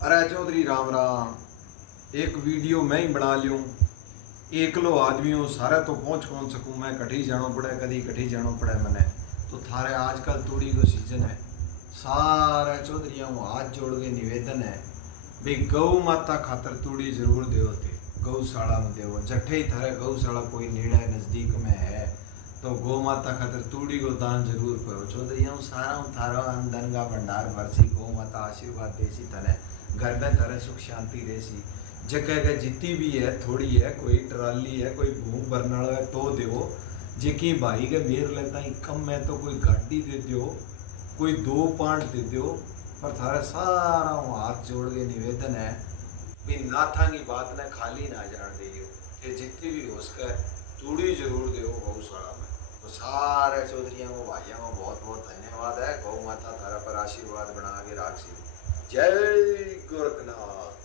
अरे चौधरी राम राम। एक वीडियो मैं ही बना लूँ। एकलो आदमी हूँ, सारे तो पहुँच कौन सकूँ मैं। कठी जानो पड़े, कभी कठी जानो पड़े मैंने। तो थारे आजकल तूड़ी को सीजन है। सारे चौधरिया हूँ हाथ जोड़ के निवेदन है भाई गौ माता खातर तूड़ी जरूर दो थे। गौशाला में दो जट्ठे ही थारे गौशाला कोई नेड़े नज़दीक में है तो गौ माता खातर तूड़ी को दान जरूर करो। चौधरिया हूँ सारा हूँ थारा धन का भंडार भरसी गौ माता आशीर्वाद देसी तने घर में तरह सुख शांति रहसी। जगह का जितनी भी है थोड़ी है, कोई ट्राली है, कोई भूख भरने वाला है तो दो। जेकी भाई के मेर लेता ही कम है तो कोई गाड़ी दे दो, कोई दो पांच दे दो। पर थारा सारा हाथ जोड़ के निवेदन है भी नाथा की बात ने खाली ना जान दियो कि जितनी भी हो सके तूड़ी जरूर दो गौशाला में। तो सारे चौधरियों को भाइयों को बहुत बहुत धन्यवाद है। गौ माता थारा पर आशीर्वाद बना के राखी। जय गोरखनाथ।